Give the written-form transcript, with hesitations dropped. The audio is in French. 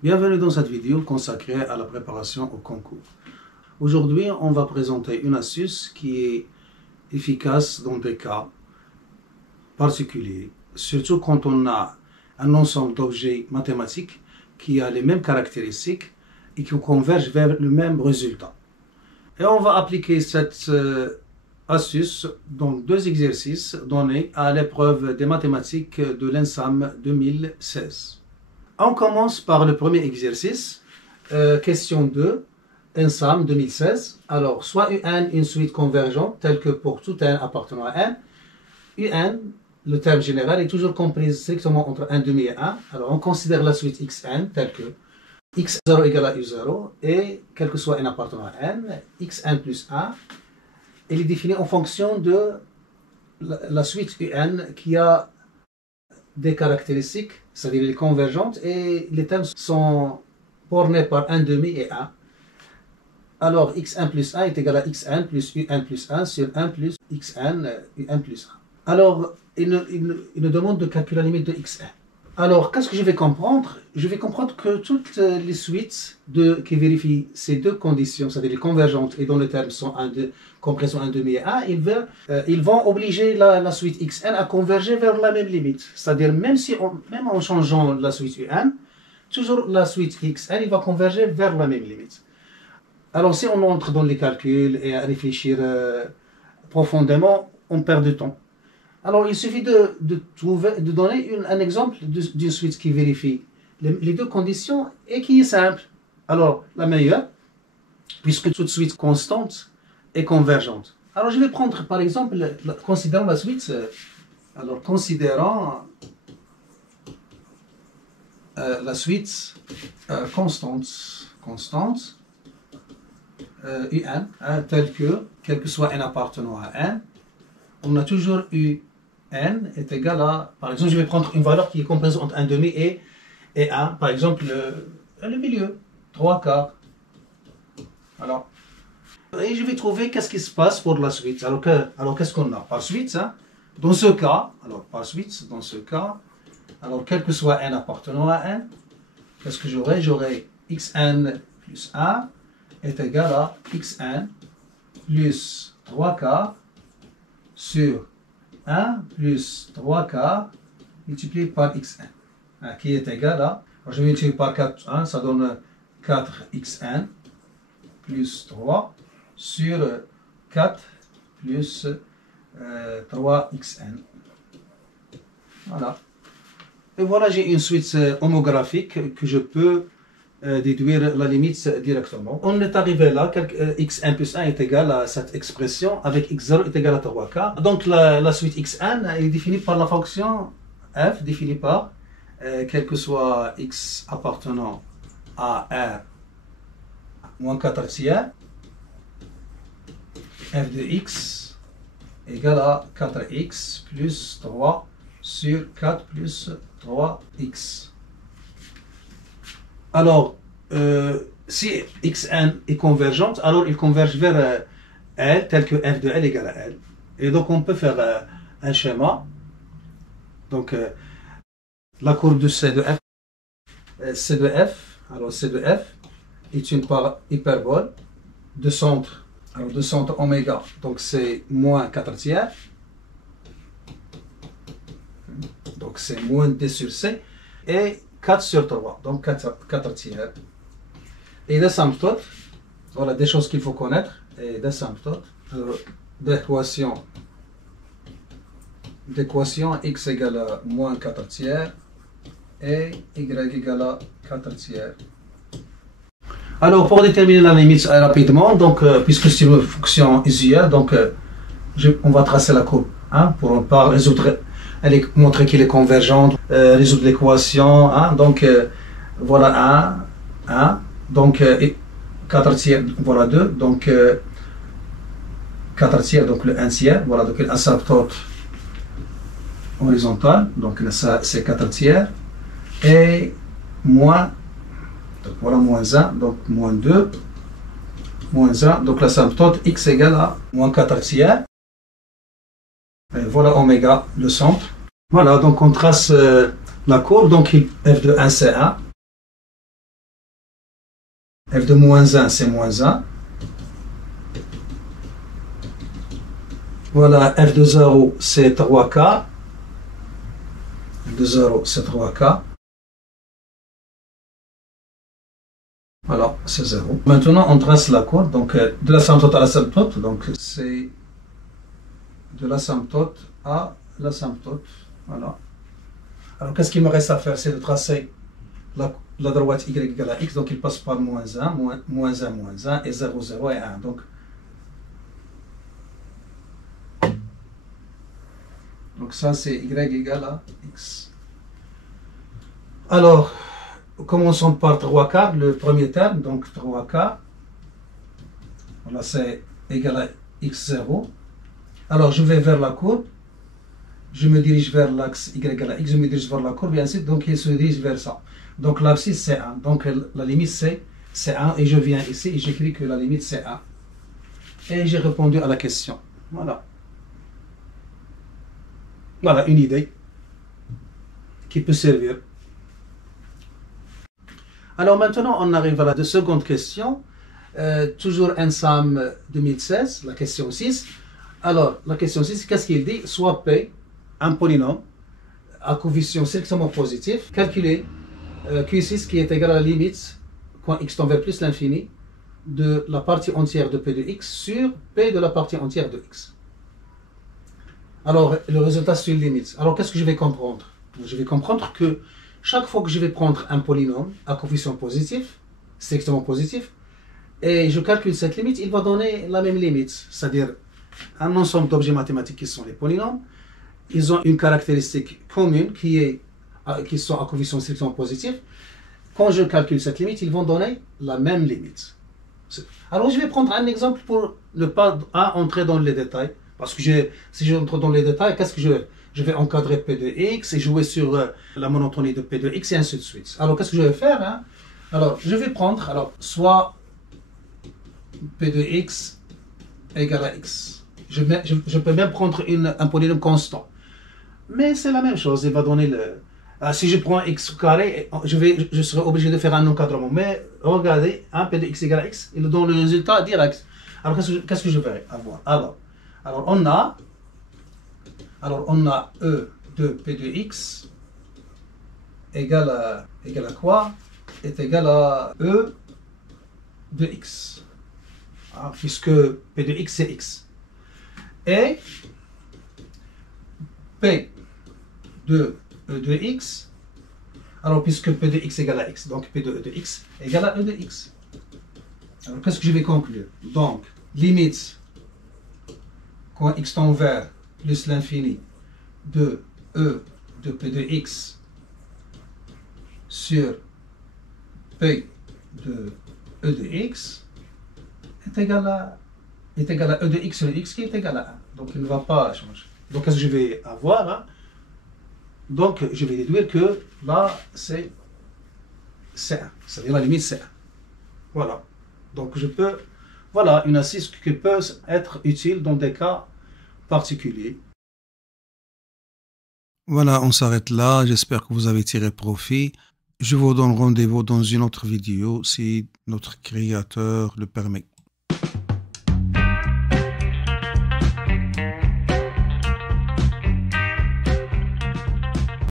Bienvenue dans cette vidéo consacrée à la préparation au concours. Aujourd'hui, on va présenter une astuce qui est efficace dans des cas particuliers, surtout quand on a un ensemble d'objets mathématiques qui a les mêmes caractéristiques et qui convergent vers le même résultat. Et on va appliquer cette astuce dans deux exercices donnés à l'épreuve des mathématiques de l'ENSAM 2016. On commence par le premier exercice, question 2, ENSAM 2016. Alors, soit UN, une suite convergente, telle que pour tout n appartenant à n. UN, le terme général, est toujours comprise strictement entre 1 demi et 1. Alors, on considère la suite xn, telle que x0 égale à u0, et quel que soit n appartenant à n, xn plus 1, elle est définie en fonction de la suite UN qui a des caractéristiques, c'est-à-dire les convergentes, et les termes sont bornés par 1 demi et 1. Alors, xn plus 1 est égal à xn plus un plus 1 sur 1 plus xn un plus 1. Alors, il nous demande de calculer la limite de xn. Alors, qu'est-ce que je vais comprendre? Je vais comprendre que toutes les suites qui vérifient ces deux conditions, c'est-à-dire les convergentes et dont les termes sont compression 1 demi et 1, ils vont obliger la suite xn à converger vers la même limite. C'est-à-dire même en changeant la suite un, toujours la suite xn il va converger vers la même limite. Alors si on entre dans les calculs et à réfléchir profondément, on perd du temps. Alors il suffit de donner un exemple d'une suite qui vérifie les deux conditions et qui est simple. Alors la meilleure, puisque toute suite constante est convergente. Alors je vais prendre par exemple, considérant la suite, alors considérant la suite constante un, telle que, quel que soit n appartenant à n, on a toujours u n est égal à, par exemple, je vais prendre une valeur qui est comprise entre 1 demi et 1, par exemple le milieu, 3 quarts. Alors, et je vais trouver qu'est-ce qui se passe pour la suite. Alors qu'est-ce qu'on a? Par suite, dans ce cas, alors quel que soit n appartenant à n, qu'est-ce que j'aurai? J'aurai xn plus 1 est égal à xn plus 3 quarts sur 1 plus 3 quarts multiplié par xn, qui est égal à, je vais multiplier par 4, ça donne 4xn plus 3 sur 4 plus 3xn. Voilà. Et voilà, j'ai une suite homographique que je peux déduire la limite directement. On est arrivé là, xn plus 1 est égal à cette expression avec x0 est égal à 3 quarts. Donc la suite xn est définie par la fonction f définie par quel que soit x appartenant à r moins 4 tiers, f de x égale à 4x plus 3 sur 4 plus 3x. Alors, si xn est convergente, alors il converge vers L, tel que f de L égale à L. Et donc, on peut faire un schéma. Donc, la courbe de C de F, alors C de F est une hyperbole de centre, alors de centre oméga, donc c'est moins 4 tiers. Donc, c'est moins D sur C. Et 4 sur 3, donc 4 tiers. Et l'asymptote, voilà des choses qu'il faut connaître. Et l'asymptote, d'équation x égale à moins 4 tiers et y égale à 4 tiers. Alors pour déterminer la limite rapidement, donc puisque c'est une fonction usuelle, donc on va tracer la courbe pour ne pas résoudre. Montrer qu'il est convergent, résoudre l'équation, donc voilà 1, donc 4 tiers, voilà 2, donc 4 tiers, donc le 1 tiers, voilà, donc l'asymptote horizontale, donc ça c'est 4 tiers, et moins, donc voilà moins 1, donc moins 2, moins 1, donc l'asymptote x égale à moins 4 tiers. Et voilà oméga, le centre. Voilà, donc on trace la courbe, donc f de 1 c'est 1. f de moins 1, c'est moins 1. Voilà, f de 0, c'est 3k. f de 0, c'est 3k. Voilà, c'est 0. Maintenant, on trace la courbe. Donc, de l'asymptote à l'asymptote. Donc, c'est de l'asymptote à l'asymptote. Voilà. Alors, qu'est-ce qu'il me reste à faire? C'est de tracer la droite y égale à x. Donc, il passe par moins 1, moins 1, moins 1, et 0, 0 et 1. Donc ça, c'est y égale à x. Alors, commençons par 3 quarts, le premier terme. Donc, 3 quarts. Voilà, c'est égal à x0. Alors, je vais vers la courbe. Je me dirige vers l'axe y égale à x. Je me dirige vers la courbe et ainsi. Donc, il se dirige vers ça. Donc, l'abscisse, c'est 1. Donc, la limite, c'est 1. Et je viens ici et j'écris que la limite, c'est 1. Et j'ai répondu à la question. Voilà. Voilà une idée qui peut servir. Alors maintenant, on arrive à la seconde question. Toujours Ensam 2016, la question 6. Alors, la question 6, qu'est-ce qu'il dit? Soit P, un polynôme à coefficient strictement positif, calculé Q6 qui est égal à la limite, quand x tend vers plus l'infini, de la partie entière de P de x sur P de la partie entière de x. Alors, le résultat, c'est une limite. Alors, qu'est-ce que je vais comprendre? Je vais comprendre que chaque fois que je vais prendre un polynôme à coefficient positif, strictement positif, et je calcule cette limite, il va donner la même limite. C'est-à-dire, un ensemble d'objets mathématiques qui sont les polynômes, ils ont une caractéristique commune qui sont à coefficient strictement positif. Quand je calcule cette limite, ils vont donner la même limite. Alors, je vais prendre un exemple pour ne pas entrer dans les détails. Parce que si j'entre dans les détails, qu'est-ce que je vais encadrer P de x et jouer sur la monotonie de P de x et ainsi de suite. Alors, qu'est-ce que je vais faire, hein? Alors, je vais prendre, soit P de x égale à x. Je peux même prendre un polynôme constant. Mais c'est la même chose, il va donner si je prends x carré, je serai obligé de faire un encadrement. Mais regardez, P de x égale à x, il donne le résultat direct. Alors, qu'est-ce que je vais avoir? Alors, on a E de P de x égale à quoi? Est égal à E de x. Alors, puisque P de x, c'est x. Et P de E de x, alors puisque P de x égale à x, donc P de E de x égale à E de x. Alors, qu'est-ce que je vais conclure? Donc, limite quand x tend vers plus l'infini de E de P de x sur P de E de x est égal à E de x sur x qui est égal à 1. Donc il ne va pas changer. Donc qu'est-ce que je vais avoir là? Donc je vais déduire que là c'est 1. C'est-à-dire la limite c'est 1. Voilà. Donc voilà une assise qui peut être utile dans des cas particuliers. Voilà, on s'arrête là. J'espère que vous avez tiré profit. Je vous donne rendez-vous dans une autre vidéo si notre créateur le permet.